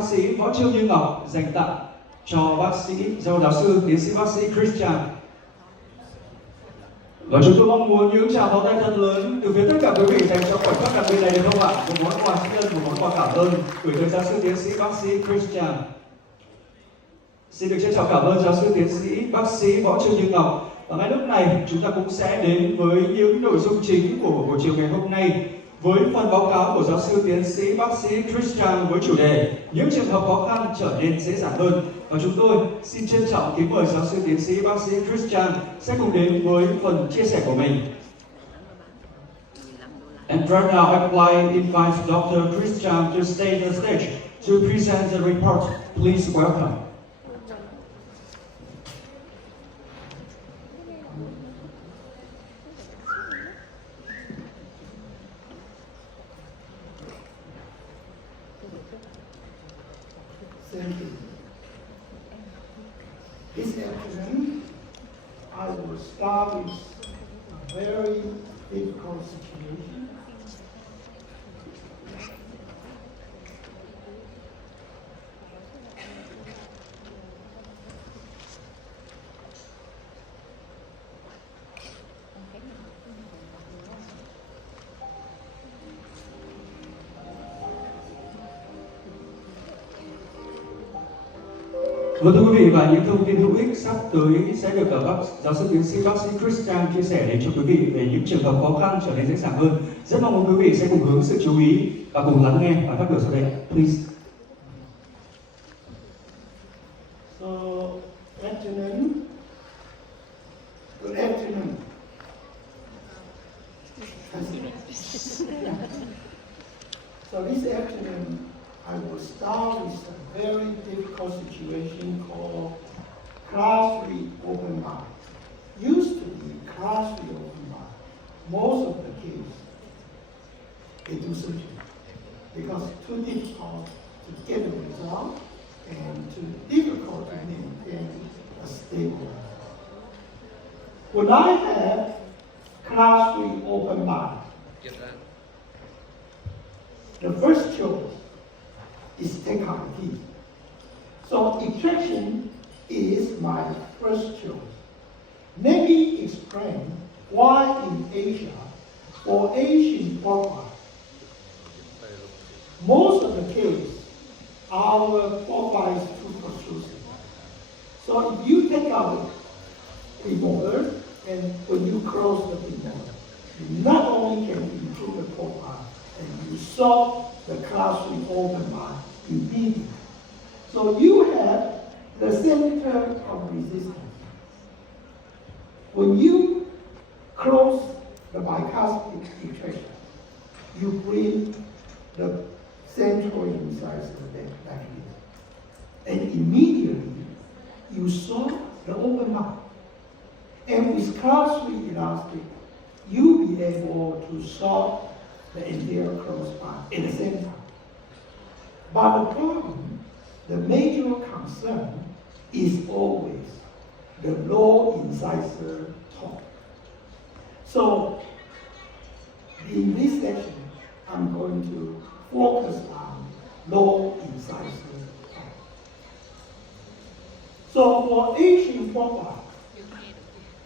bác sĩ Võ Trương Như Ngọc dành tặng cho giáo sư tiến sĩ bác sĩ Christian. Và chúng tôi mong muốn những tràng pháo tay thật lớn từ phía tất cả quý vị dành cho khoảnh khắc đặc biệt này được không ạ? Một món quà tri ân, một món quà cảm ơn gửi tới giáo sư tiến sĩ bác sĩ Christian. Xin được trân trọng cảm ơn giáo sư tiến sĩ bác sĩ Võ Trương Như Ngọc. Và ngay lúc này chúng ta cũng sẽ đến với những nội dung chính của buổi chiều ngày hôm nay với phần báo cáo của giáo sư tiến sĩ bác sĩ Christian với chủ đề những trường hợp khó khăn trở nên dễ dàng hơn. Và chúng tôi xin trân trọng kính mời giáo sư tiến sĩ bác sĩ Christian sẽ cùng đến với phần chia sẻ của mình. And right now I'd like to invite Dr. Christian to stay on the stage to present the report. Please welcome. Thank you. This afternoon, I will start with a very difficult situation. Vâng, thưa quý vị, và những thông tin hữu ích sắp tới sẽ được giáo sư tiến sĩ bác sĩ Christian chia sẻ đến cho quý vị về những trường hợp khó khăn trở nên dễ dàng hơn. Rất mong muốn quý vị sẽ cùng hướng sự chú ý và cùng lắng nghe bài phát biểu sau đây. Please. So, afternoon. Good afternoon. So this afternoon, I will start with a very difficult situation called class reopen. Used to be class reopen. Most of the case, they do surgery because it's too difficult to get a result and too difficult to maintain a stable result. When I have class reopen mind, the first choice is take out the teeth. So extraction is my first choice. Let me explain why in Asia, for Asian profile, most of the case, our profile is too protrusive. So if you take out the premolar, and when you close the premolar, you not only can improve the profile, and you solve the class reopen immediately. So you have the center of resistance. When you close the bicuspid extraction, you bring the central incisor back in. And immediately, you solve the open mouth. And with class 3 elastic, you'll be able to solve the anterior closed part at the same time. But the problem, the major concern is always the low incisor top. So in this section, I'm going to focus on low incisor top. So for Asian profile,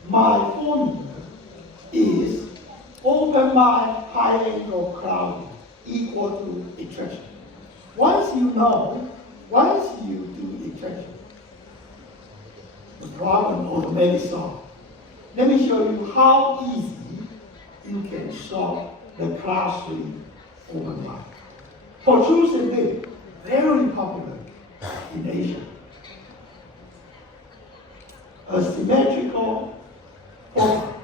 my formula is open mouth high angle crowding equal to extraction. Once you do extraction, the problem automatically solved. Let me show you how easy you can solve the class 3 open mouth. Protrusive lip, very popular in Asia. A symmetrical profile.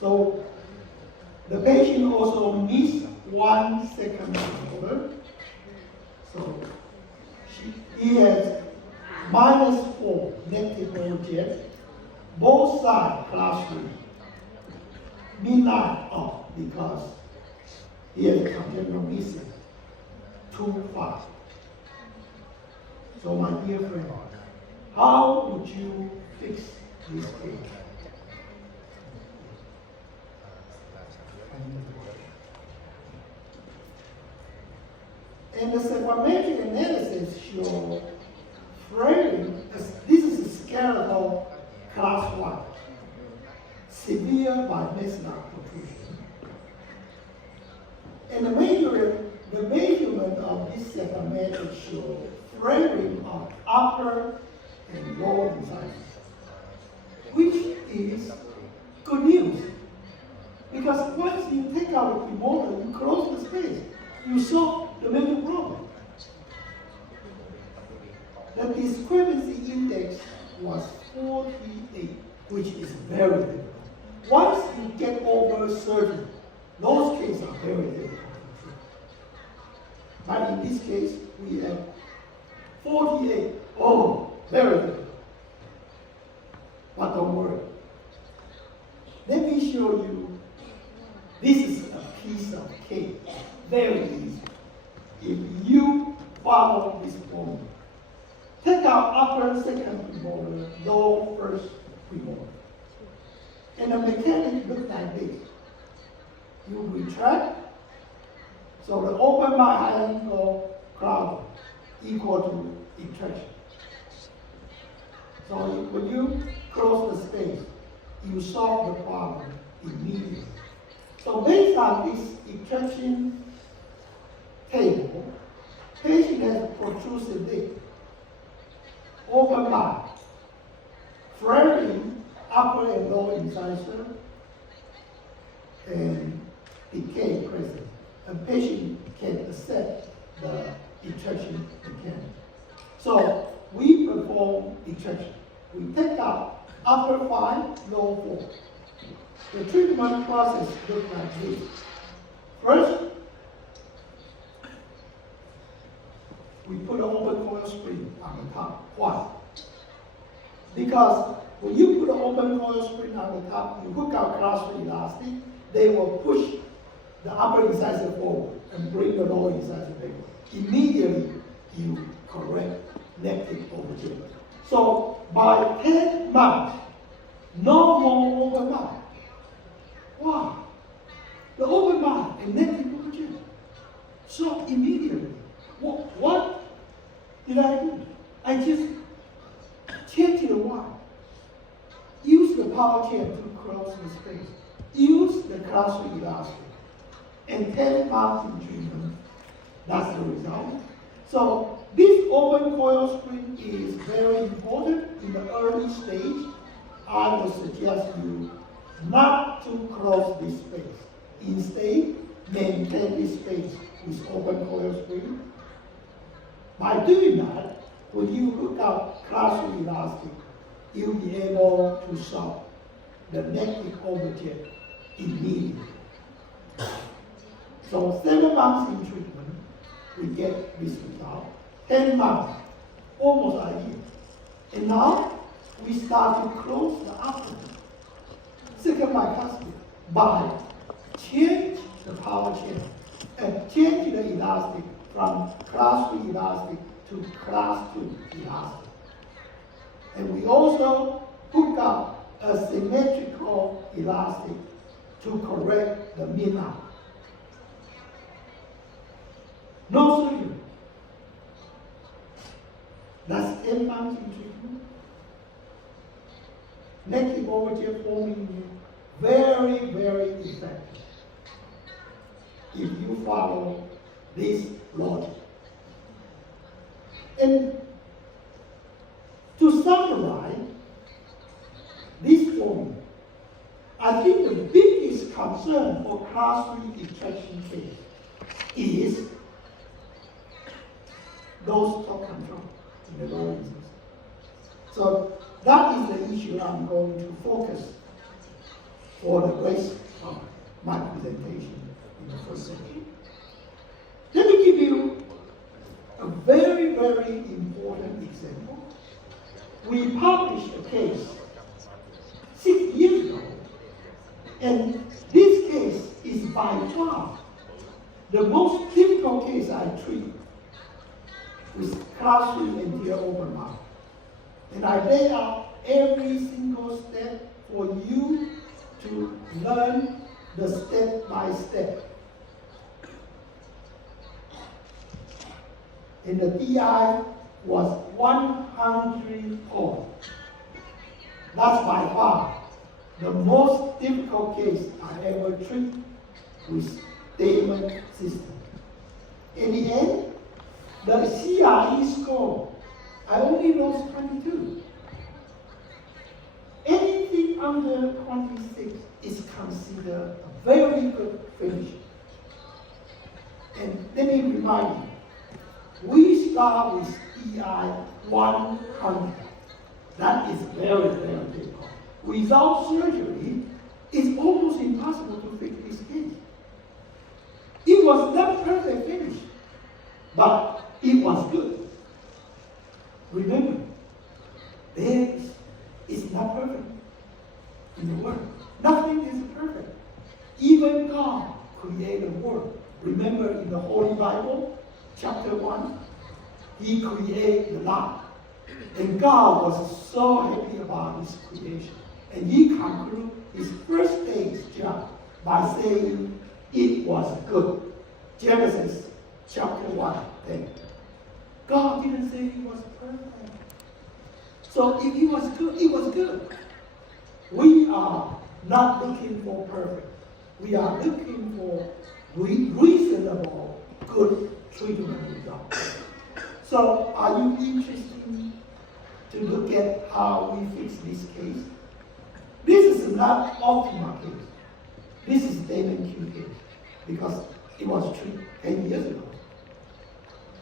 So the patient also missed 1 second molar. So he has -4 negative jet, both sides class 3. Midnight off because he has congenital missing 2-5. So my dear friend, how would you fix this case? And the psychometric analysis show framing, this is a skeletal class 1, severe bimacular protrusion. And the measurement of this psychometric show framing of upper and lower incisors, which is good news. Because once you take out the premolar, you close the space. You solve the major problem. The discrepancy index was 48, which is very difficult. Once you get over 30, those cases are very difficult to treat. But in this case, we have 48. Oh, very difficult. But don't worry. Let me show you. This is a piece of cake. Very easy. If you follow this formula, take out upper second premolar, lower first premolar. And the mechanic looks like this. You retract, so the open by high angle crowd equal to retraction. So when you close the space, you solve the problem immediately. So based on this retraction table, patient has protrusive lip, open mouth, flaring upper and lower incisor, and decay present. And patient can accept the retraction mechanic. So we perform retraction. We take out upper 5, lower 4. The treatment process looks like this. First, we put an open coil spring on the top. Why? Because when you put an open coil spring on the top, you hook out cross-free elastic, they will push the upper incisor forward and bring the lower incisor back. Immediately, you correct negative overture. So by 10 months, no more open mouth. Wow. The open mouth and negative overture. So immediately, what did I do? I just changed the wire. Use the power chain to close the space. Use the cross-free elastic. And 10 months in treatment. That's the result. So this open coil spring is very important in the early stage. I would suggest you not to close this space. Instead, maintain this space with open coil spring. By doing that, when you hook up cross-free elastic, you'll be able to solve the negative overjet immediately. So 7 months in treatment, we get this result. 10 months, almost a year. And now, we start to close the upper second bicuspid by change the power chain and change the elastic from class 3 elastic to class 2 elastic. And we also hook up a symmetrical elastic to correct the mid-out. No surgery. That's 10 months in treatment. Negative overjet forming very, very effective if you follow this logic. And to summarize this formula, I think the biggest concern for class 3 retraction case is those top control in the lower incisor. So that is the issue I'm going to focus for the rest of my presentation in the first section. Let me give you a very, very important example. We published a case 6 years ago, and this case is by far the most difficult case I treat with class 3 anterior open mouth. And I lay out every single step for you to learn the step by step. and the DI was 100 points. That's by far the most difficult case I ever treated with Damon system. In the end, the CRE score, I only lost 22. Anything under 26 is considered a very good finish. And let me remind you, we start with EI 100. That is very, very difficult. Without surgery, it's almost impossible to fix this case. It was not perfect finish, but it was good. Remember, there is not perfect in the world. Nothing is perfect. Even God created the world. Remember in the Holy Bible, chapter 1, He created the light. And God was so happy about His creation. And He concluded His first day's job by saying it was good. Genesis chapter 1. Then. God didn't say it was perfect. So if it was good, it was good. We are not looking for perfect. We are looking for reasonable, good treatment results. So are you interested to look at how we fix this case? This is not Optima case. This is Damon Q case because it was treated 10 years ago.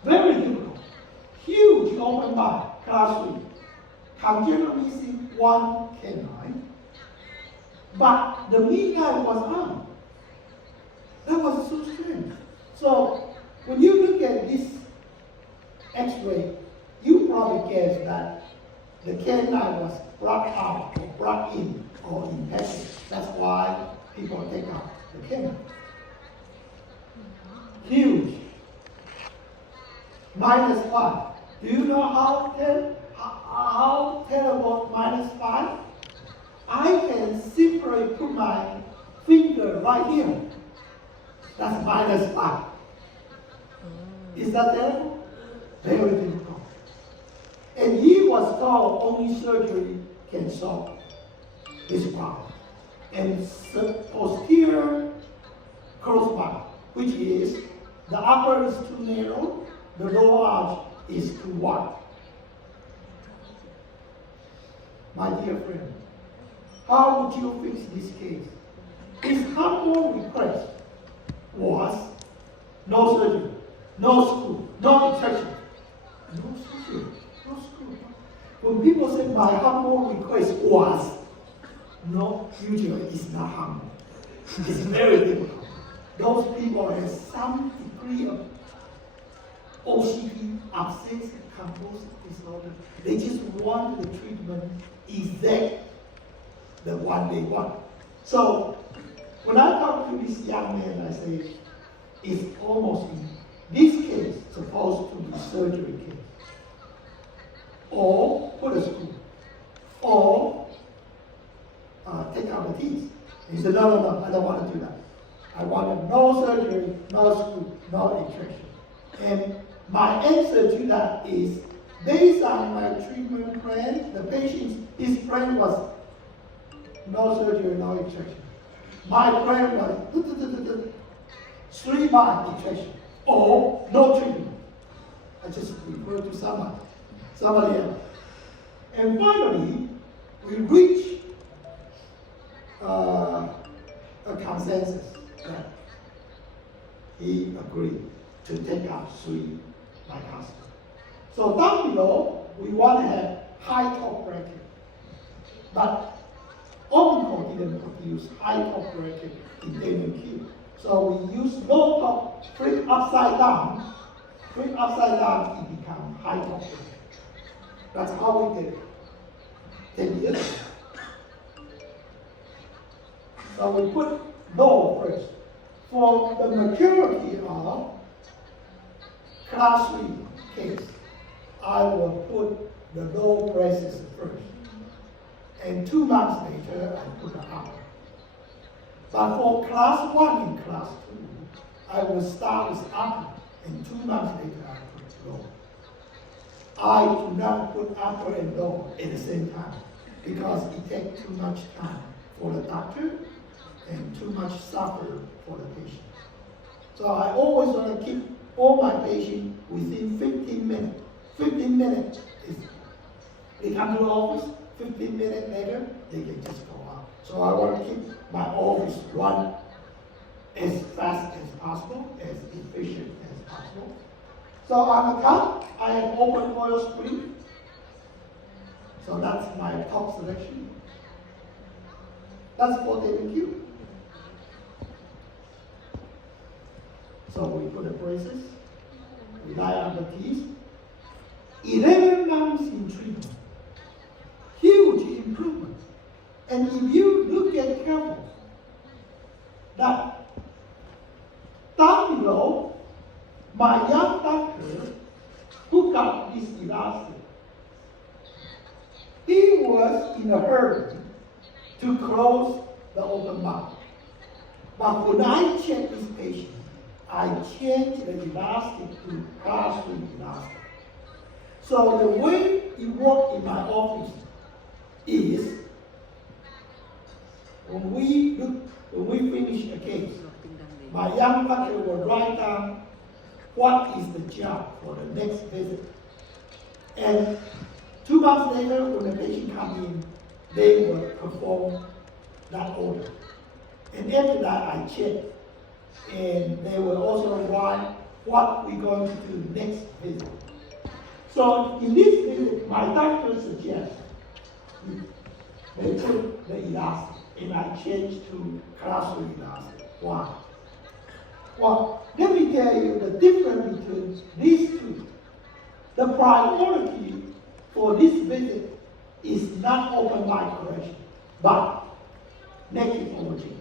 Very difficult. Huge open bar, class 3. Congenital missing one canine. But the midnight was on. That was so strange. So when you look at this X-ray, you probably guess that the canine was blocked out or blocked in or infected. That's why people take out the canine. Huge. -5. Do you know how terrible -5? I can simply put my finger right here. That's -5. Is that terrible? Very difficult. And he was told only surgery can solve this problem. And posterior crossbar, which is the upper is too narrow, the lower arch is too wide. My dear friend, how would you fix this case? His humble request was no surgery, no screw, no injection. No surgery, no screw. When people say my humble request was, no, usually it's not humble. It's very difficult. Those people have some degree of OCD, obsessive compulsive disorder. They just want the treatment exact the one they want. So when I talk to this young man, I say, it's almost in this case supposed to be surgery case. Or put a screw. Or take out the teeth. He said, no, I don't want to do that. I wanted no surgery, no screw, no injection. And my answer to that is, based on my treatment plan, the patient's, his plan was no surgery, no injection. My plan was 3-bar injection or no treatment. I just refer to somebody else. And finally, we reach a consensus that he agreed to take out 3 bicuspid. So down below, we want to have high top bracket. But Omicron didn't produce high top bracket in Damon Q. So we use low top, flip upside down, it becomes high top bracket. That's how we did it 10 years ago. So we put low first. For the majority of class 3 case, I will put the low braces first. And 2 months later, I put the upper. But for class 1 and class 2, I will start with upper, and 2 months later, I put low. I do not put upper and lower at the same time because it takes too much time for the doctor and too much suffer for the patient. So I always want to keep all my patients within 15 minutes. 15 minutes is, they come to the office, 15 minutes later, they can just go out. So I want to keep my office run as fast as possible, as efficient as possible. So on the top, I have open oil spring. So that's my top selection. That's for David Q. So we put the braces, we lie on the teeth. 11 months in treatment. Huge improvement. And if you look at carefully, that down below, my young doctor who got this elastic, he was in a hurry to close the open mouth. But when I checked this patient, I changed the elastic to classroom elastic. So the way it works in my office is when we finish a case, my young doctor will write down what is the job for the next visit. And 2 months later, when the patient comes in, they will perform that order. And after that, I check. And they will also write what we're going to do next visit. So in this visit, my doctor suggests they put the elastic, and I change to classroom elastic. Why? Well, let me tell you the difference between these two. The priority for this visit is not open mic correction, but negative overjet.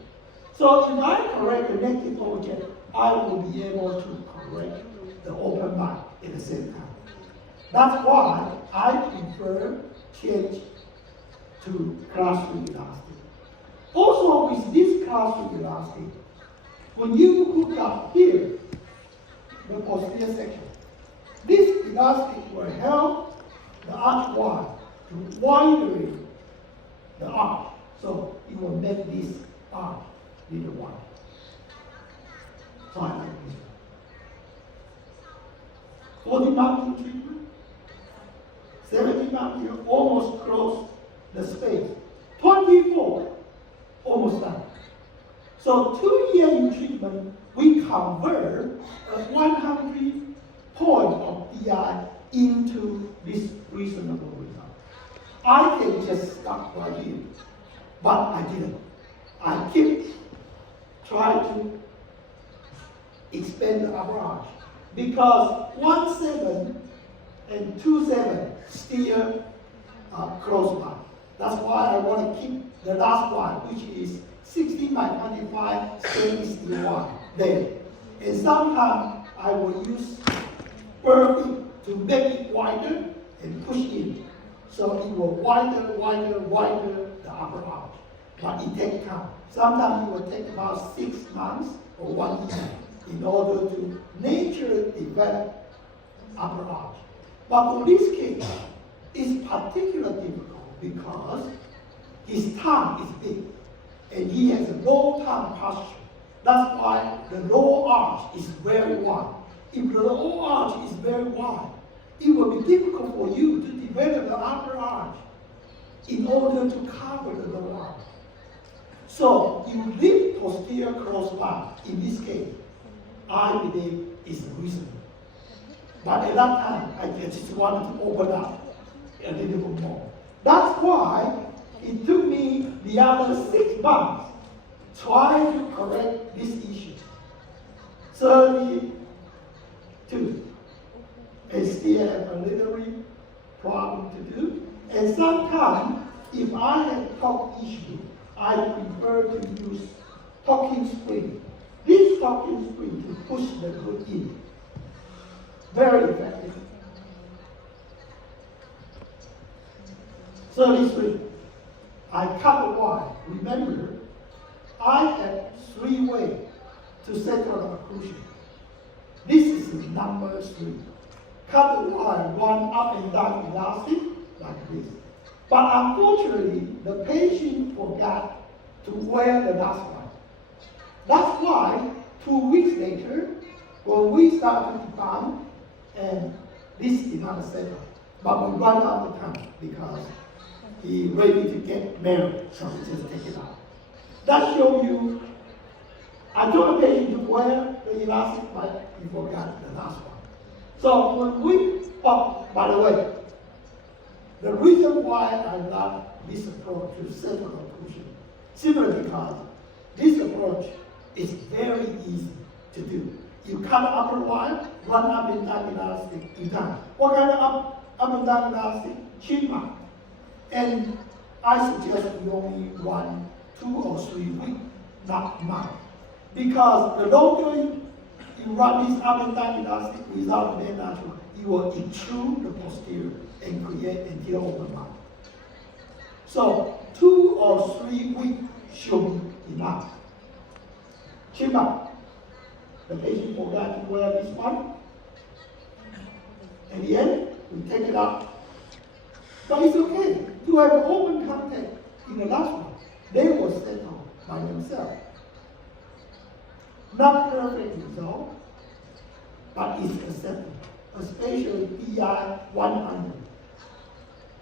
So if I correct the negative overjet, I will be able to correct the open mic at the same time. That's why I prefer change to classroom elastic. Also with this classroom elastic, when you hook up here, the posterior section, this elastic will help the arch wide to widen the arch. So it will make this arch a little wide. So I like this one. 40 months in treatment, 70 months, you almost close the space. 24, almost done. So 2 years in treatment, we convert a 100 point of DI into this reasonable result. I can just stop right here, but I didn't. I keep trying to expand the upper arch because 1.7 and 2.7 still close by. That's why I want to keep the last one, which is 16 by 25 stainless steel wire there. And sometimes I will use burring to make it wider and push in. So it will widen the upper arch. But it takes time. Sometimes it will take about 6 months or 1 year in order to naturally develop upper arch. But for this case, it's particularly difficult because his tongue is big and he has a low tongue posture. That's why the lower arch is very wide. If the lower arch is very wide, it will be difficult for you to develop the upper arch in order to cover the lower arch. So you leave posterior close by. In this case, I believe is reasonable. But at that time, I just wanted to open up a little bit more. That's why it took me the other 6 months trying to correct this issue. 32. And still have a little problem to do. And sometimes, if I have talk issue, I prefer to use talking spring. This talking spring to push the root in. Very effective. 33. I cut the wire. Remember, I have 3 ways to settle the occlusion. This is number 3. cut the wire, run up and down elastic like this. But unfortunately, the patient forgot to wear the last one. That's why 2 weeks later, when we started to pump, and this did not settle, but we run out of time because he ready to get married, so we just take it out. That shows you, I told the patient to wear the elastic, but he forgot the last one. So when we, oh, by the way, the reason why I love this approach to settle occlusion, simply because this approach is very easy to do. You cut the upper wire, run up and down elastic, you're done. What kind of up and down elastic? Chin mark. And I suggest you only run 2 or 3 weeks, not much. Because the longer you run this up and down elastic without the natural, you will intrude the posterior and create anterior open mouth. So 2 or 3 weeks should be enough. Chin mark. The patient forgot to wear this one. In the end, we take it out. But it's okay. You have open contact in the last one. They will settle by themselves. Not perfect result, but it's acceptable, especially PI 100.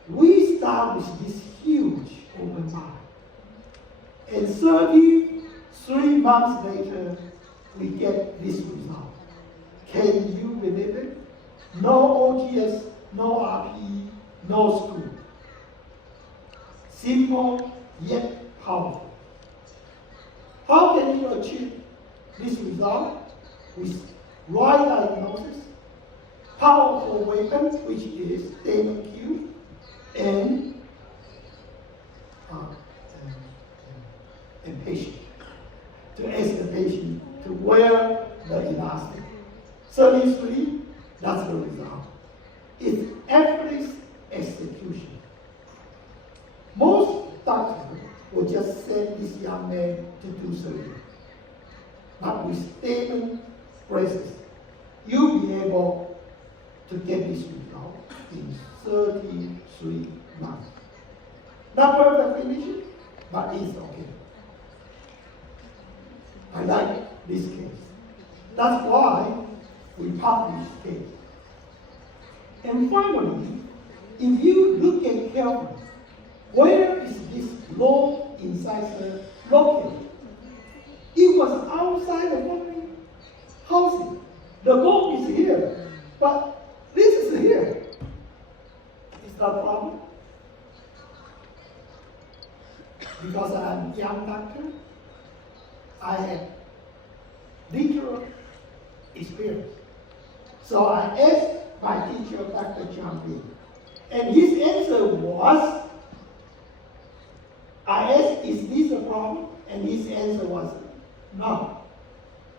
We start with this huge open mouth. And 33 months later, we get this result. Can you believe it? No OGS, no RP, no screw. Simple yet powerful. How can you achieve this result? With right diagnosis, powerful weapon, which is Damon Q, and patient. To ask the patient to wear the elastic. 33, that's the result. It's effortless execution. Most doctors will just send this young man to do surgery. But with statement braces, you'll be able to get this result in 33 months. Not perfect finish, but it's okay. I like this case. That's why we publish case. And finally, if you look at carefully, where is this low incisor located? It was outside the bony housing. The bone is here, but this is here. Is that a problem? Because I'm a young doctor, I had literal experience. So I asked my teacher, Dr. John B. And his answer was, I asked, is this a problem? And his answer was, no.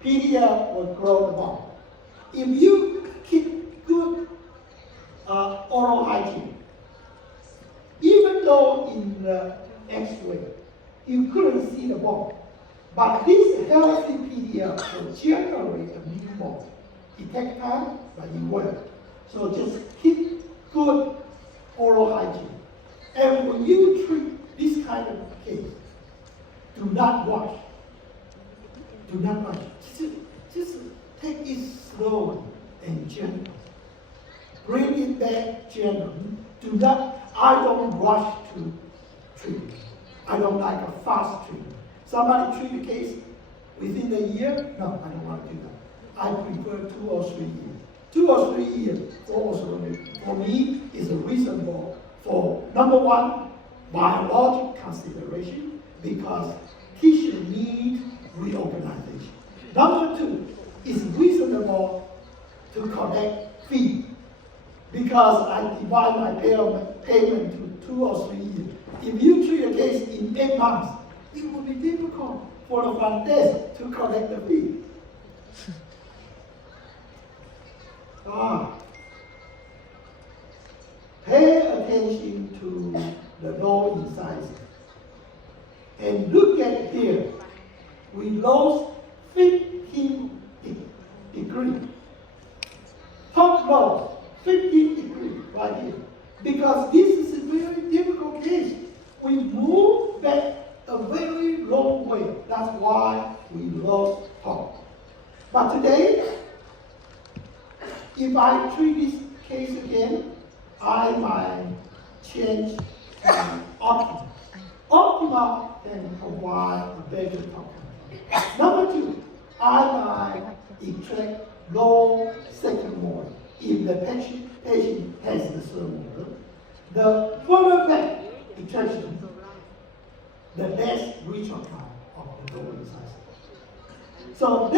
PDL will grow the bone. If you keep good oral hygiene, even though in the X-ray you couldn't see the bone, but this healthy PDL will generate a new bone. It takes time, but it will. So just keep good oral hygiene. And when you treat this kind of case, do not rush. Do not rush. Just take it slowly and gently. Bring it back gently. Do not, I don't rush to treatment. I don't like a fast treatment. Somebody treat a case within a year? No, I don't want to do that. I prefer 2 or 3 years. 2 or 3 years for me is reasonable for, number one, biologic consideration, because tissue needs reorganization. Number 2, it's reasonable to collect fee, because I divide my payment to 2 or 3 years. If you treat a case in 8 months, it will be difficult for the front desk to collect the fee. Pay attention to the low incisor. And look at here. We lost 15 degrees. Top loss right here. Because this is a very difficult case. We moved back a very long way. That's why we lost hope. But today, if I treat this case again, I might change to Optima. Optima can provide a better outcome. Number two, I might extract low second mode. If the patient has the third mode, the further back extraction, the less return time of the lower incisor. So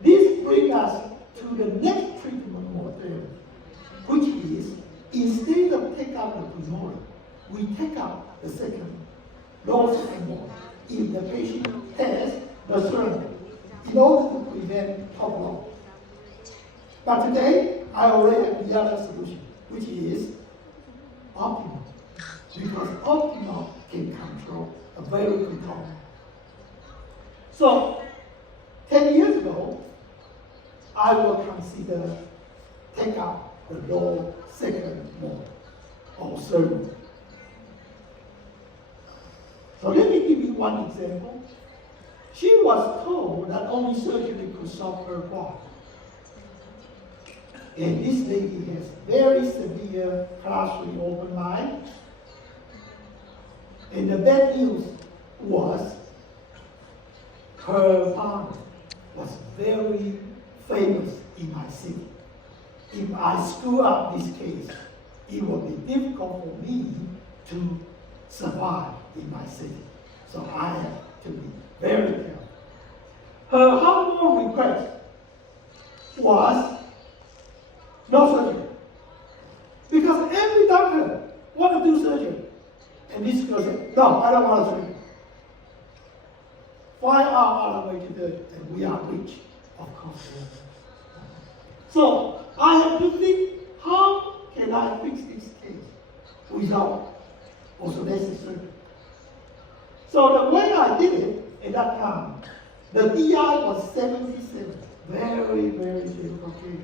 this brings us to the next treatment model, which is instead of take out the premolar, we take out the lower second mode if the patient has the third mode, in order to prevent top loss. But today, I already have the other solution, which is optimal. Because optimal can control a very good problem. So, 10 years ago, I will consider take out the low second mode or third mode. So let me give you one example. She was told that only surgery could solve her problem. And this lady has very severe class 3 open line. And the bad news was her father was very famous in my city. If I screw up this case, it will be difficult for me to survive in my city. So I have to be very careful. Her humble request was no surgery. Because every doctor want to do surgery. And this girl said, no, I don't want surgery. Find out other way to do it, and we are rich, of course. So I have to think, how can I fix this case without orthodontic surgery? So the way I did it at that time, the DI was 77, very, very difficult case,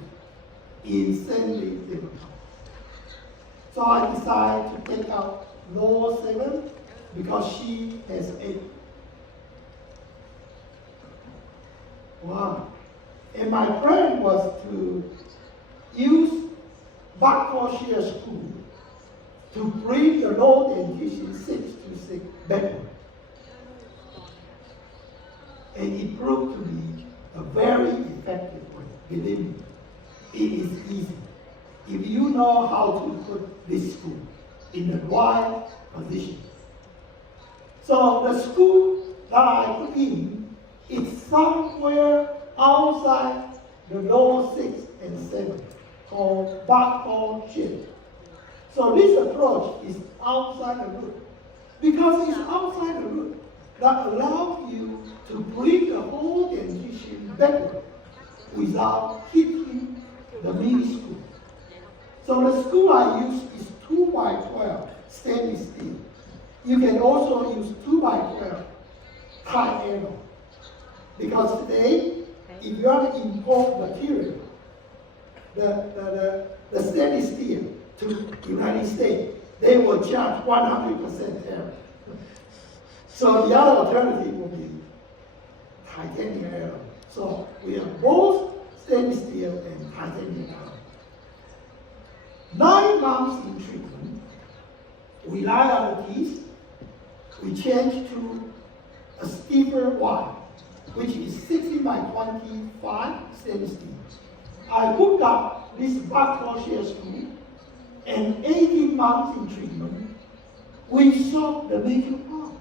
insanely difficult. So I decided to take out lower 7 because she has 8. Wow. And my plan was to use backward shear screw to bring the low dentition 6 to 6 backward. And it proved to be a very effective way. Believe me, it is easy. If you know how to put this screw in the right position. So the screw that I put in is somewhere outside the lower 6 and 7, called backward shear. So this approach is outside the root. Because it's outside the root, that allows you to bring the whole dentition backward without hitting the mini screw. So the screw I use is 2x12 stainless steel. You can also use 2x12 high angle. Because today, if you want to import material, the stainless steel to the United States, they will charge 100% tariff. So the other alternative will be titanium alloy. So we have both stainless steel and titanium alloy. 9 months in treatment, we line up the teeth, we change to a stiffer wire, which is 60 by 25 stainless steel. I hooked up this backward shear screw, and 18 months in treatment, we solved the major problem.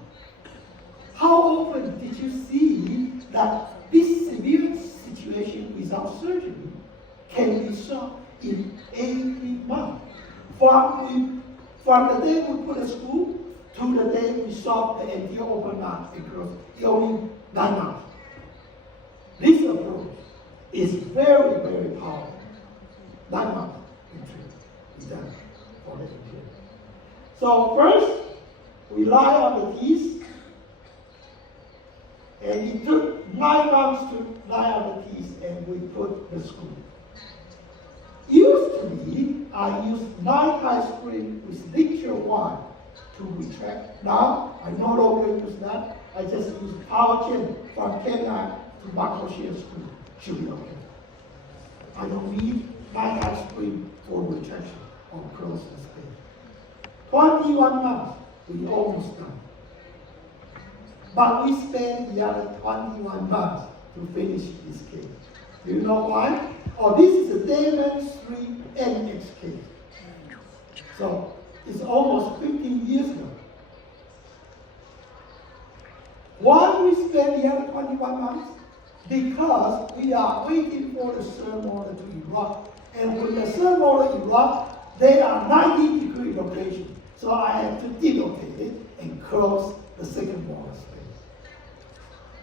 How often did you see that this severe situation without surgery can be solved in 18 months? From the day we put a screw to the day we solve the anterior open mouth across only 9 months. This approach is very, very powerful. 9 months in treatment is done for the anterior. So first, we lie on the teeth, and it took 9 months to lie on the teeth, and we put the screw. Used to be, I use nighttime spring with lecture 1 to retract. Now, I no longer use that. I just use power chain from canine to macro shear screw. Should be okay. I don't need nighttime spring for retraction or close the space. 21 months, we almost done. But we spent the other 21 months to finish this case. Do you know why? Oh, this is a Damon 3NX case. So it's almost 15 years ago. Why we spend the other 21 months? Because we are waiting for the third motor to erupt. And when the third motor erupts, they are 90-degree rotation. So I have to delocate it and close the second motor space.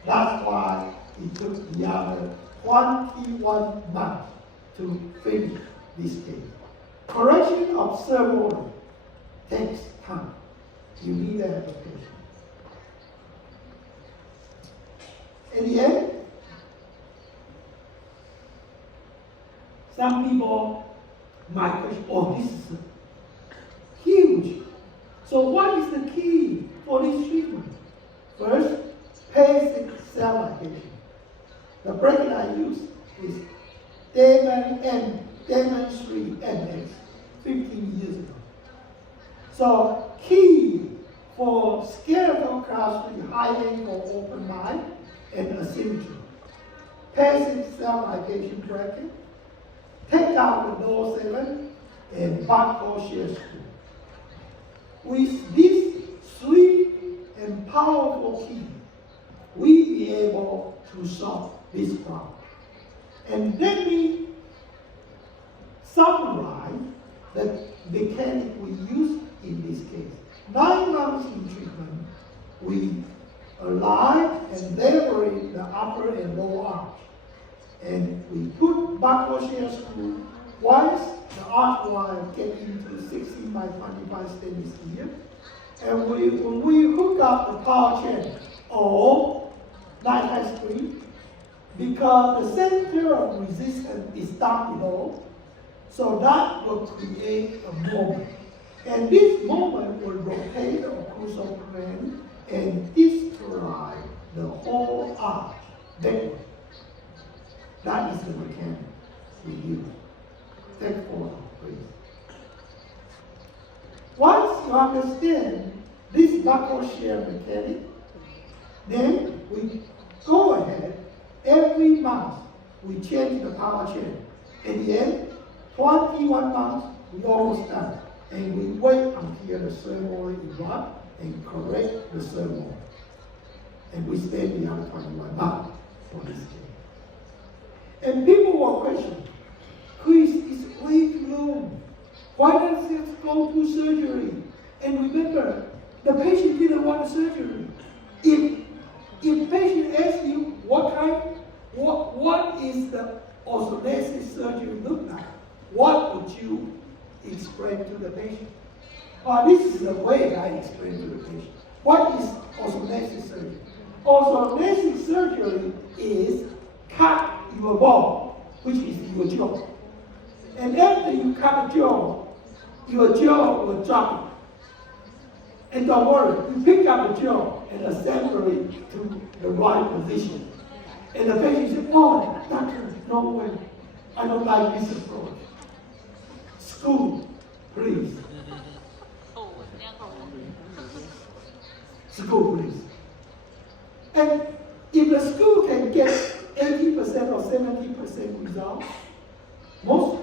That's why it took the other 21 months to finish this case. Correction of third motor takes time. You need an application. In the end, some people might question, oh, this is huge. So what is the key for this treatment? First, basic cell ligation. The bracket I use is Damon 3NX, 15 years ago. So key for skeletal class 3 high angle open line and asymmetry. Passive cell ligation bracket. Take out the door 7 and backdoor shear screw. With these 3 and powerful keys, we be able to solve this problem. And let me summarize the mechanic we use in this case. 9 months in treatment, we align and leverage the upper and lower arch. And we put backdoor shear screw. Once the arch wire get into 16 by 25 stainless steel, and when we hook up the power chain or nighttime spring, because the center of resistance is down below, so that will create a moment. And this moment will rotate the occlusal plane and destroy the whole arch backward. That is the mechanic we use. Take photo, please. Once you understand this backdoor shear mechanic, then we go ahead every month. We change the power chain. In the end, 21 months, we almost done. And we wait until the thermal erupt and correct the thermal. And we spend the other 21 months for this case. And people will question, Chris, it's way too long. Why does it go to surgery? And remember, the patient didn't want surgery. If patient asks you what is the orthognathic surgery look like, what would you explain to the patient? This is the way I explain to the patient. What is orthognathic surgery? Orthognathic surgery is cut your bone, which is your jaw. And after you cut the jaw, your jaw will drop. And don't worry, you pick up the jaw and assemble it to the right position. And the patient said, oh, doctor, no way. I don't like this approach. School, please. School, please. And if the school can get 80% or 70% results, most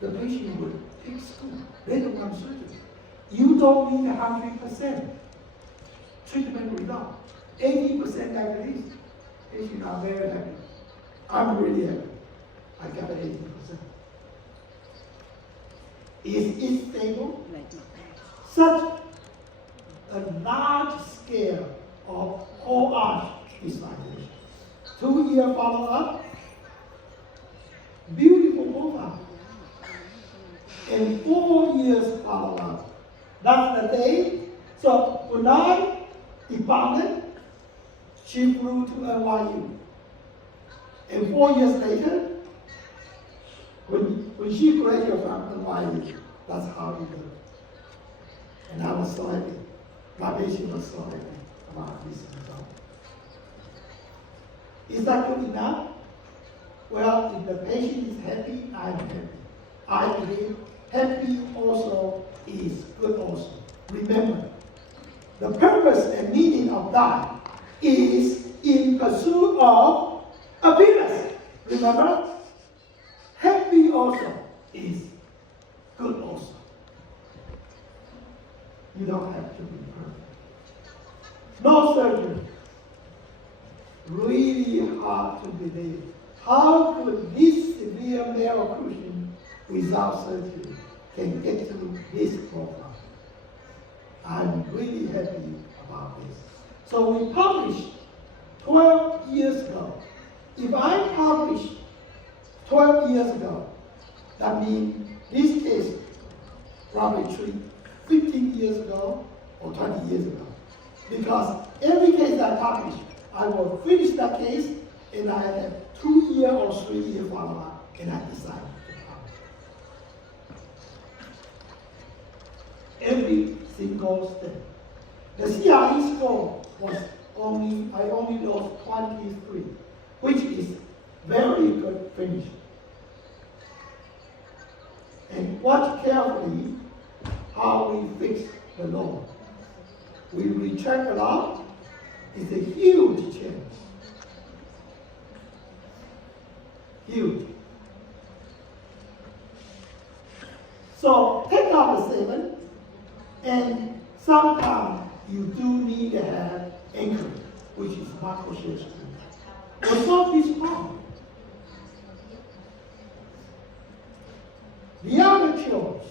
the patient will take school. They don't want surgery. You don't need 100% treatment result. 80% like this. Patients are very happy. I'm really happy. I got 80%. Is it stable? Such a large scale of whole arch is like this. 2-year follow-up, beautiful profile. And 4 years follow-up. That's the day. So when I departed, she flew to NYU. And 4 years later, When she graduated from NYU, that's how it looked. And I was so happy. My patient was so happy about this result. Is that good enough? Well, if the patient is happy, I'm happy. I believe happy also is good also. Remember, the purpose and meaning of life is in pursuit of happiness. Remember? Happy also is good also. You don't have to be perfect. No surgery. Really hard to believe. How could this severe malocclusion without surgery can get to this profile? I'm really happy about this. So we published 12 years ago. If I published 12 years ago, that means this case probably treated 15 years ago or 20 years ago. Because every case I publish, I will finish that case and I have 2-year or 3-year follow-up and I decide to publish. Every single step. The CRE score was I only lost 23, which is very good finish. And watch carefully how we fix the law. We retract a lot. It's a huge change. Huge. So take out the 7, and sometimes you do need to have anchor, which is microsurgery. To solve this problem. The other choice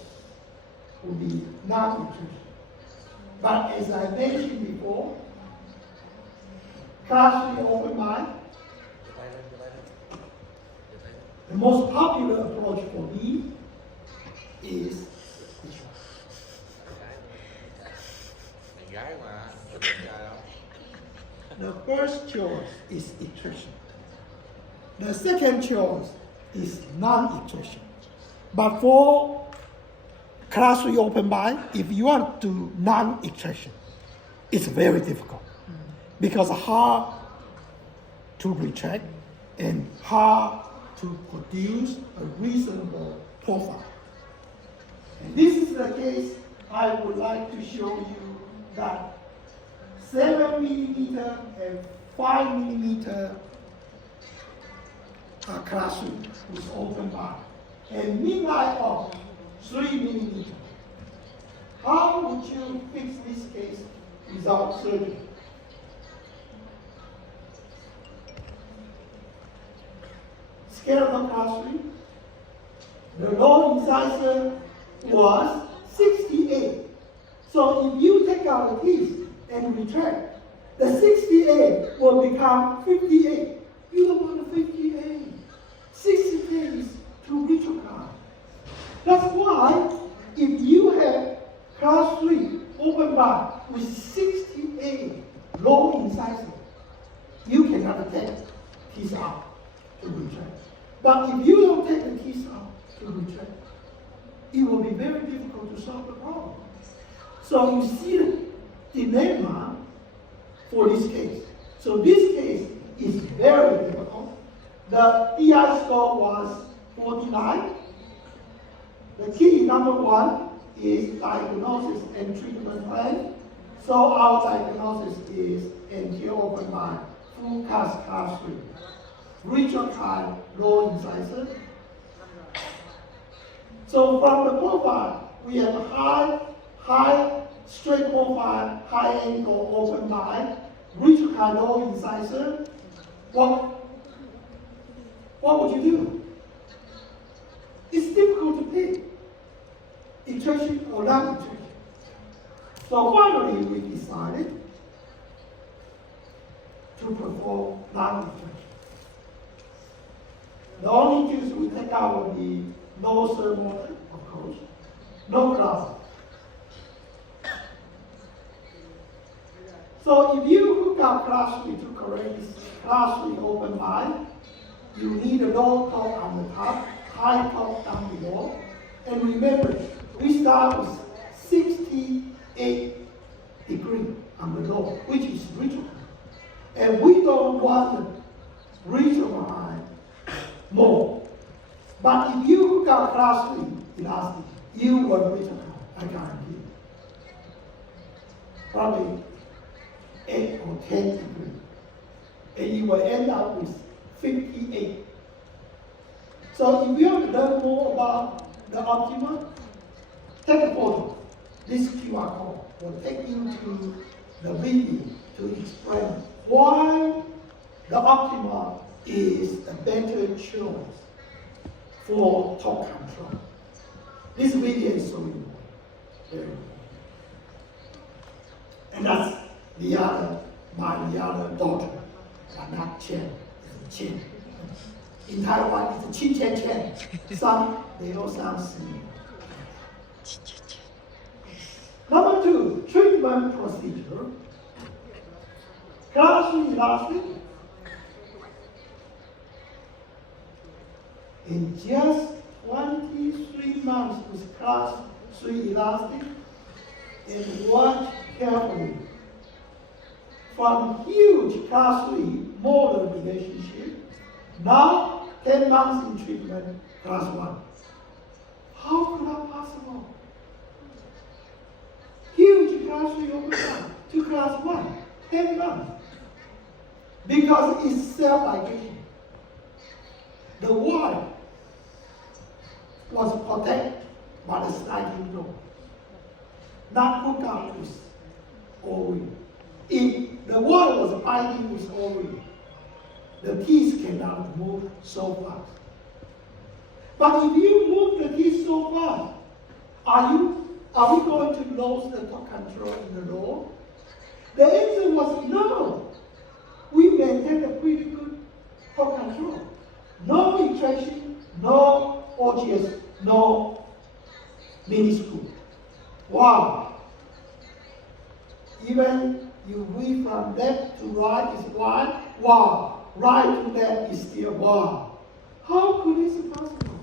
would be non-nutrition. But as I mentioned before, class 3 open mind, the most popular approach for me is the first choice is nutrition. The second choice is non-nutrition. But for class 3 open mind, if you want to do non-nutrition, it's very difficult because hard to retract and hard to produce a reasonable profile. And this is the case I would like to show you that 7 millimeter and 5 millimeter class 3 is open bar, and midnight of 3 millimeter. How would you fix this case without surgery? Skeletal class 3, the low incisor was 68. So if you take out the teeth and retract, the 68 will become 58. You don't want a 58. 68 is too retrograde. That's why if you have class 3 open bar with 68 low incisor, you cannot take teeth out to retract. But if you don't take the teeth out to retract, it will be very difficult to solve the problem. So you see the dilemma for this case. So this case is very difficult. The DI score was 49. The key number 1 is diagnosis and treatment plan. So our diagnosis is anterior open mind, full cast class 3. Retroctile low incisor. So from the profile, we have high straight profile, high angle open mind, retroctile low incisor. What would you do? It's difficult to pick. Injection or non-injection. So finally, we decided to perform non-injection. The only tools we take out will be no thermal, of course, no glass. So if you hook up class 3 to correct this class 3 open mind, you need a low top on the top, high top down below. And remember, we start with 68 degrees on the low, which is reachable. And we don't want the reachable high more. But if you hook up class 3 elastic, you will reach a high, I guarantee you. Probably 8 or 10 degrees. And you will end up with 58. So if you want to learn more about the optima, take a photo. This QR code will take you to the video to explain why the optima is a better choice for torque control. This video is so important. Very important. And that's the other daughter, but not Chen, it's Chen. In Taiwan, it's Chin Chen Chen. Some, they all sound similar. Number 2, treatment procedure. Class 3 elastic. In just 23 months with class 3 elastic, and watch carefully. From huge class 3 molar relationship, now 10 months in treatment, class 1. How could that possible? Huge class 3 over time to class 1, 10 months. Because it's self-ligation. The wire was protected by the sliding door, not hooked up with O-ring. If the wire was binding with O-ring, the teeth cannot move so fast. But if you move the teeth so fast, are we going to lose the torque control in the low? The answer was no. We maintain a pretty good torque control. No retraction, no OGS, no mini screw. Wow. Even you read from left to right is one, wow. Right to left is still wow. How could this be possible?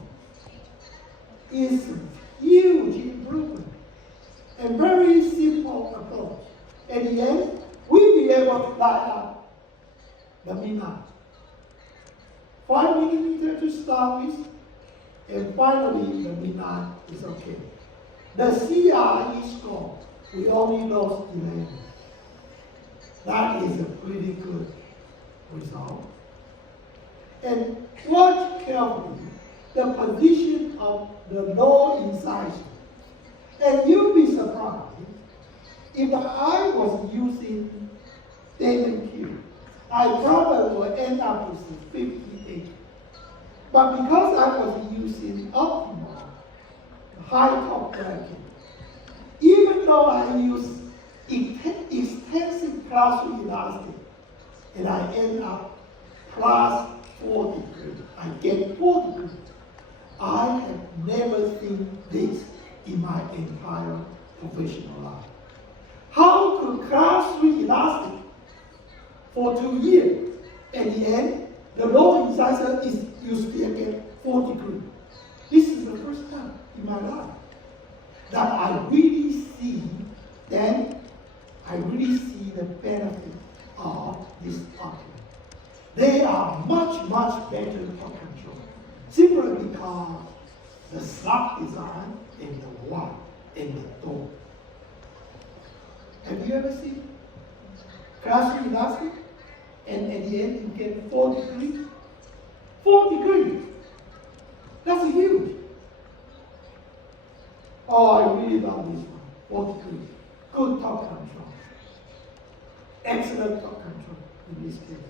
It's a huge improvement. A very simple approach. At the end, we'll be able to light up the midnight. 5 millimeters to start with, and finally the midnight is okay. The CRE score, we only lost 11. That is a pretty good result. And watch carefully the position of the low incision. And you'll be surprised if I was using Damon Q, I probably will end up with 58. But because I was using optimal high top bracket, even though I use extensive class 3 elastic, and I end up plus 4 degrees, I get 4 degrees. I have never seen this in my entire professional life. How could class 3 elastic for 2 years, at the end, the low incisor is you still get 4 degrees. This is the first time in my life that I really see the benefit of this option. They are much, much better torque control, simply because the slot design and the wire and the door. Have you ever seen class 3 elastic? And at the end you get 4 degrees? 4 degrees! That's huge. Oh, I really love this one. 4 degrees. Good torque control. Excellent torque control in this case.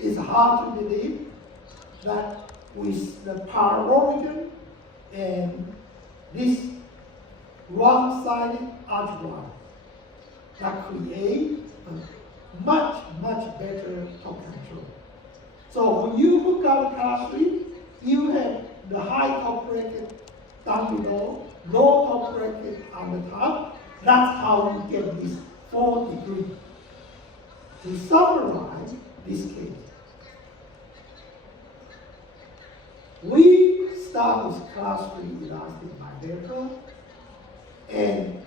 It's hard to believe that with the power origin and this wrong-sided arch wire that create a much, much better torque control. So when you hook up class 3, you have the high top bracket down below, low top bracket on the top. That's how you get this 4 degrees. To summarize this case, we start with class 3 elastic bilateral, and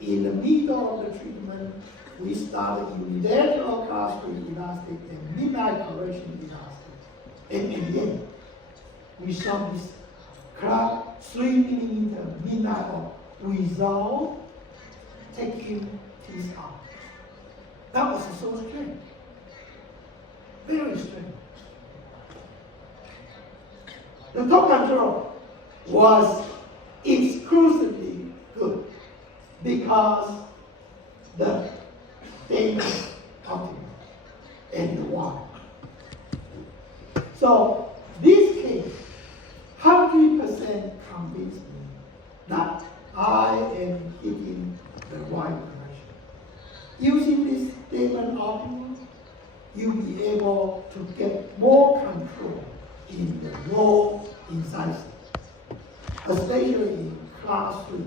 in the middle of the treatment, we started unilateral class 3 elastic and midnight correction elastic. And in the end, we saw this class 3 millimeter midnight without taking teeth out. That was so strange. Very strange. The top control was exclusively good because the thing optimal and the water. So this case 100% convinced me that I am hitting the right direction. Using this statement optimal, you'll be able to get more control in the low incisors, especially in class 3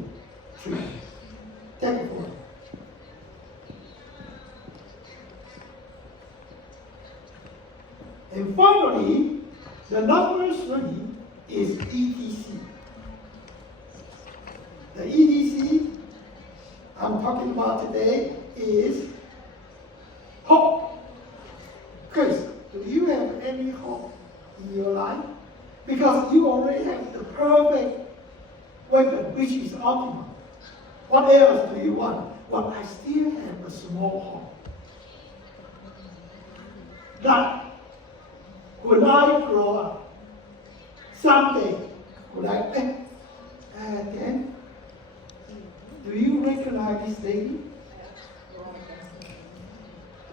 treatment. Take a photo. And finally, the number 3 is ETC. The ETC I'm talking about today is hope. Chris, do you have any hope in your life? Because you already have the perfect weapon, which is optimal. What else do you want? Well, I still have a small hope that when I grow up, someday, when Dan, do you recognize this lady?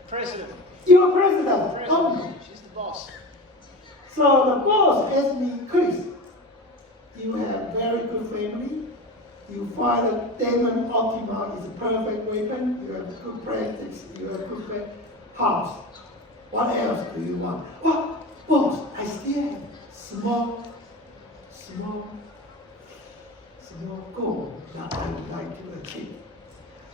President. You're president. President. Oh. She's the boss. So the boss asked me, Chris, you have very good family. You find that Demon Optima is a perfect weapon. You have good practice. You have good house. What else do you want? Well, boss, I still have small goal that I would like to achieve.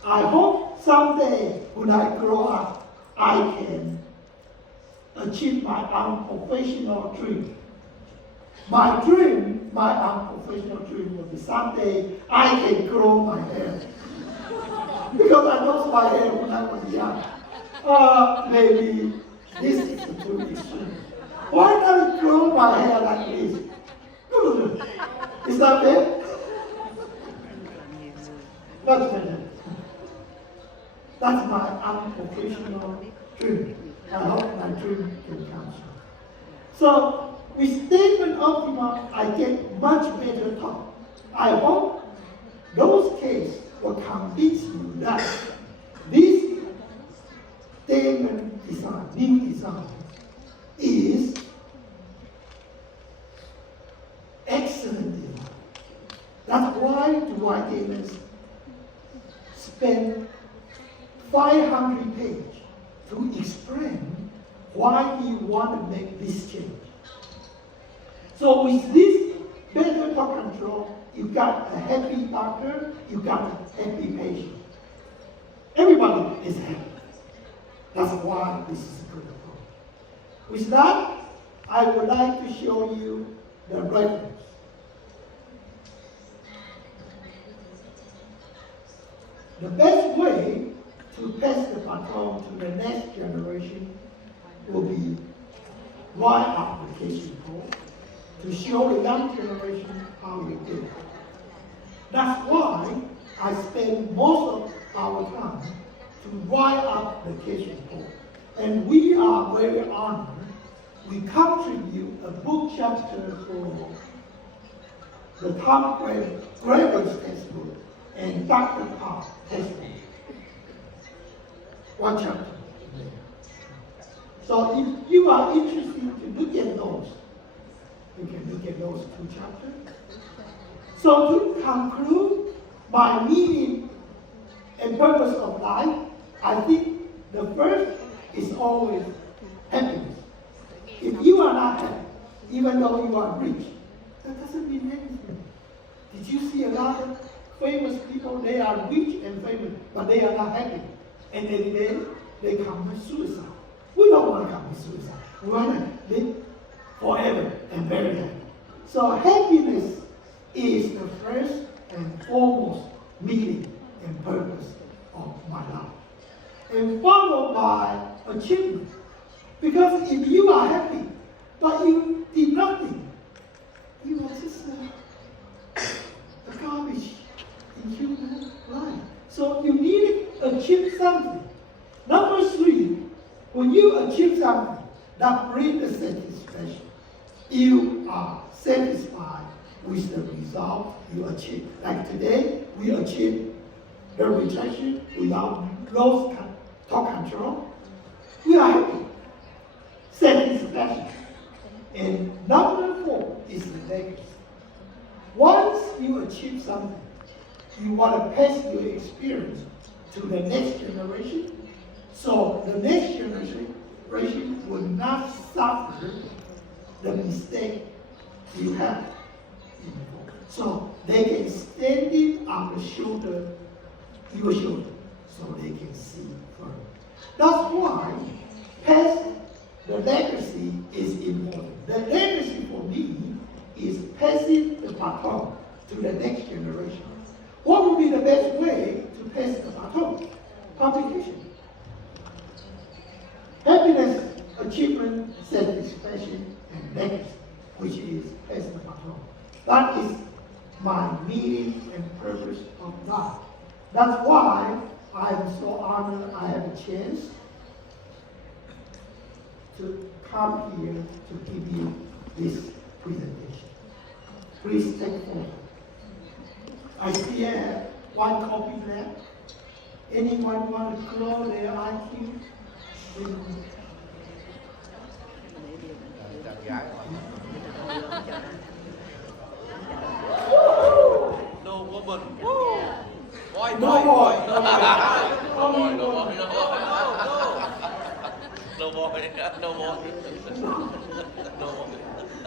I hope someday when I grow up, I can achieve my unprofessional dream. My unprofessional dream will be someday I can grow my hair. Because I lost my hair when I was young. Maybe this is too extreme. Why not I grow my hair like this? Is that fair? Much better. That's my unprofessional dream. I hope my dream can come true. So, with statement optima, I get much better talk. I hope those cases will convince you that this statement design, new design, is excellent design. That's why Dwight Davis spent 500 pages to explain why he wanted to make this change. So with this better talk control, you got a happy doctor, you got a happy patient. Everybody is happy. That's why this is a good approach. With that, I would like to show you the reference. The best way to pass the baton to the next generation will be right application code to show the young generation how you did it. That's why I spend most of our time to write application code. And we are very honored. We contribute a book chapter for the Tom Graber's textbook and Dr. Park textbook. One chapter. So if you are interested to look at those, you can look at those 2 chapters. So to conclude my meaning and purpose of life, I think the first is always happiness. If you are not happy, even though you are rich, that doesn't mean anything. Did you see a lot of famous people? They are rich and famous, but they are not happy. And then they commit suicide. We don't want to commit suicide. We want to live forever and I'm very happy. So happiness is the first and foremost meaning and purpose of my life. And followed by achievement. Because if you are happy, but you did nothing, you are just a garbage in human life. So you need to achieve something. Number 3, when you achieve something that brings the satisfaction, you are satisfied with the result you achieve. Like today, we achieved the rejection without loss thought control. We are happy. Satisfaction. And number 4 is the legacy. Once you achieve something, you want to pass your experience to the next generation, so the next generation will not suffer the mistake you have. So they can stand it on the shoulder, your shoulder, so they can see further. That's why pass the legacy is important. The legacy for me is passing the baton to the next generation. What would be the best way to pass the baton? Publication. Happiness, achievement, satisfaction, and legacy, which is pass the baton. That is my meaning and purpose of life. That's why I am so honored I have a chance to come here to give you this presentation. Please take photo. I still have 1 copy left. Anyone want to grow their IQ? No woman. Boy, no boy.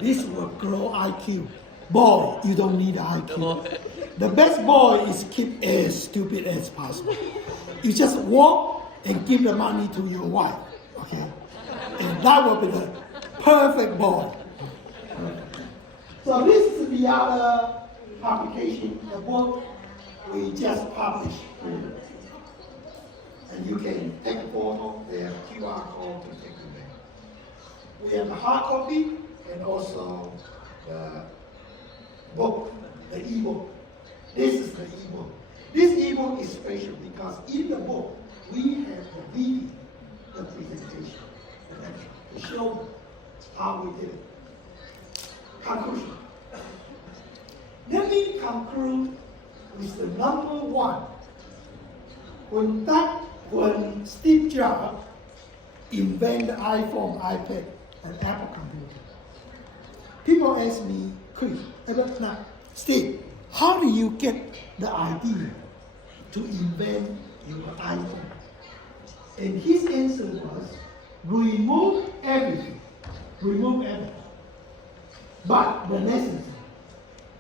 This will grow IQ. Boy, you don't need IQ. The best boy is keep as stupid as possible. You just walk and give the money to your wife, okay? And that will be the perfect boy. So this is the other publication, the book we just published. And you can take a photo, they have QR code to take it back. We have the hard copy and also the book, the e-book. This is the e-book. This e-book is special because in the book, we have the video, the presentation, the lecture, to show how we did it. Conclusion. Let me conclude with the number 1. When Steve Jobs invented the iPhone, iPad, and Apple computer, people ask me, Steve, how do you get the idea to invent your iPhone? And his answer was, remove everything. Remove everything. But the necessary.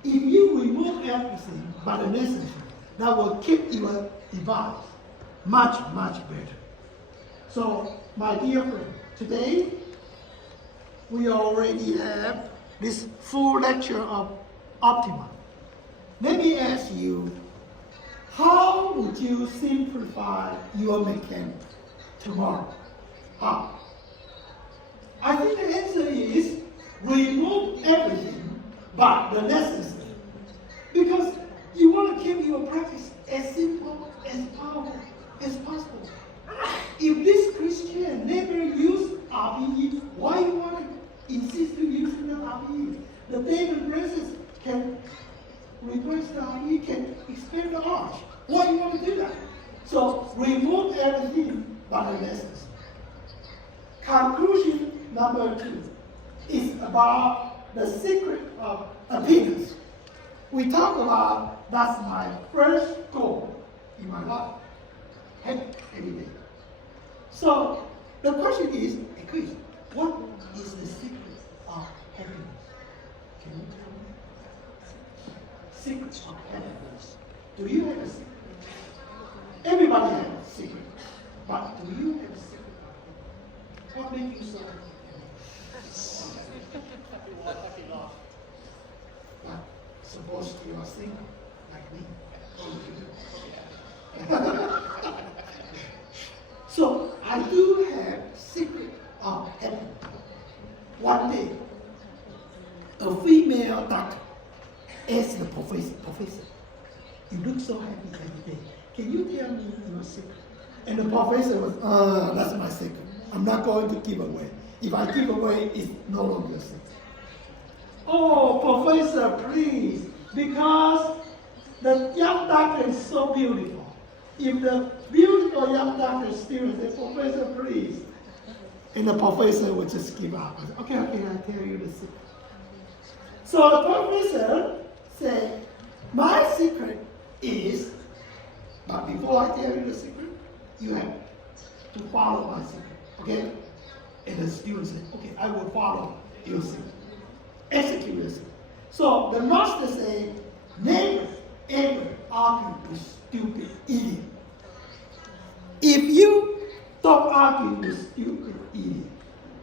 If you remove everything but the necessary, that will keep your device much, much better. So, my dear friend, today we already have this full lecture of Optima. Let me ask you, how would you simplify your mechanics tomorrow? How? I think the answer is remove everything but the necessary. Because you want to keep your practice as simple, as powerful as possible. If this Christian never used RPE, why you want to insist to use the RPE? The David Braces can reverse the RPE, can expand the arch. Why you want to do that? So remove everything but the necessary. Conclusion number 2 is about the secret of happiness. We talk about that's my first goal in my life. Happy every day. So the question is, what is the secret of happiness? Can you tell me? Secret of happiness. Do you have a secret? Everybody has a secret. But do you have a secret? What makes you so happy? you are single like me. So I do have secret of heaven. One day, a female doctor asked the professor, you look so happy every day. Can you tell me your secret? And the professor was, that's my secret. I'm not going to give away. If I give away, it's no longer a secret. Oh, professor, please, because the young doctor is so beautiful. If the beautiful young doctor still says, professor, please. And the professor would just give up. Okay, I'll tell you the secret. So the professor said, my secret is, but before I tell you the secret, you have to follow my secret, okay? And the student said, okay, I will follow your secret. Execute your secret. So the master said, never ever argue with stupid idiot. If you don't argue with stupid idiot,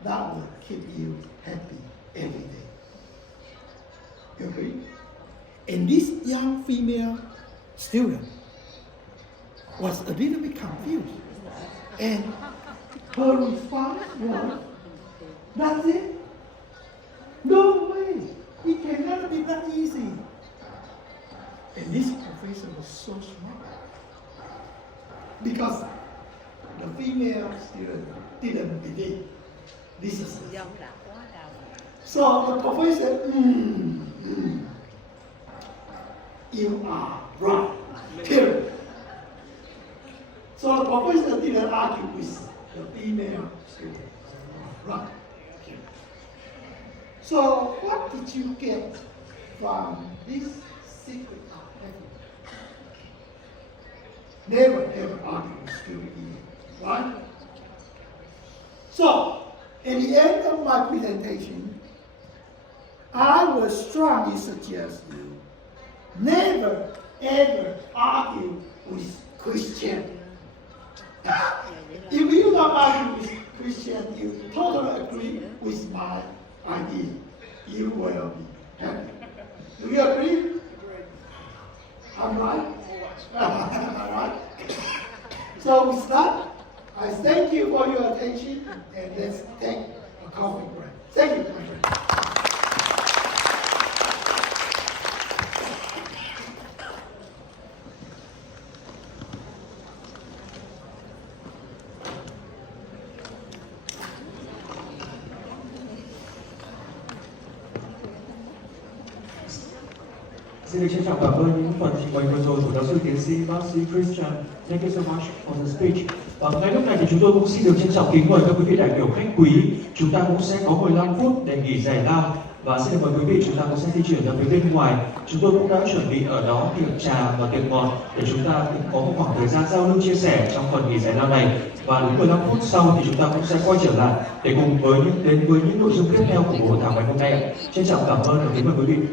that will keep you happy every day. You agree? And this young female student was a little bit confused. And her response was, that's it? No way. It cannot be that easy. And this professor was so smart. Because the female student didn't believe this is it. So the professor, you are right. Period. So the professor didn't argue with the female student. Right. So what did you get from this secret of heaven? Never ever argue with stupid idiot. Right? So, at the end of my presentation, I would strongly suggest you never ever argue with Christian. If you don't argue with Christian, you totally agree with my idea. You will be happy. Do you agree? I'm right? All right? So with that, I thank you for your attention, and let's take a coffee break. Thank you, my friend. Xin được trân trọng cảm ơn những phần trình bày vừa rồi của giáo sư tiến sĩ bác sĩ Christian. Thank you so much for the speech. Và ngay lúc này thì chúng tôi cũng xin được trân trọng kính mời các quý vị đại biểu khách quý. Chúng ta cũng sẽ có 15 phút để nghỉ giải lao. Và xin được mời quý vị chúng ta cũng sẽ di chuyển ra phía bên ngoài. Chúng tôi cũng đã chuẩn bị ở đó tiệc trà và tiệc ngọt để chúng ta cũng có một khoảng thời gian giao lưu chia sẻ trong phần nghỉ giải lao này. Và đúng 15 phút sau thì chúng ta cũng sẽ quay trở lại để cùng đến với những nội dung tiếp theo của buổi hội thảo ngày hôm nay. Trân trọng cảm ơn và kính mời quý vị.